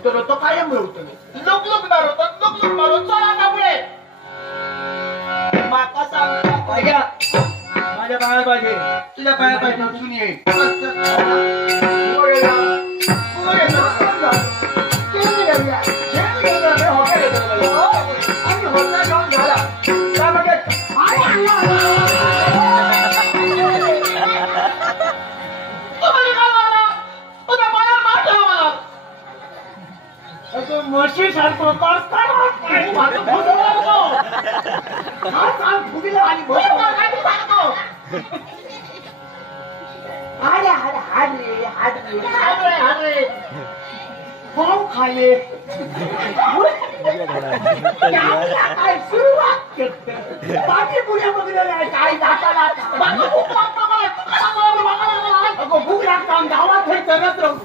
मिळवतो तो कायम मिळवतो लोक लोक मारवतात लोक लोक मारवत चला का पुढे माका सांग ऐका माझ्या पाया पाहिजे तुझ्या पाया पाहिजे उचलून ये म्हशी सारखं खाले बाकी पुढे बघितलं काय जाताना भूक लागता गावात तरच राहू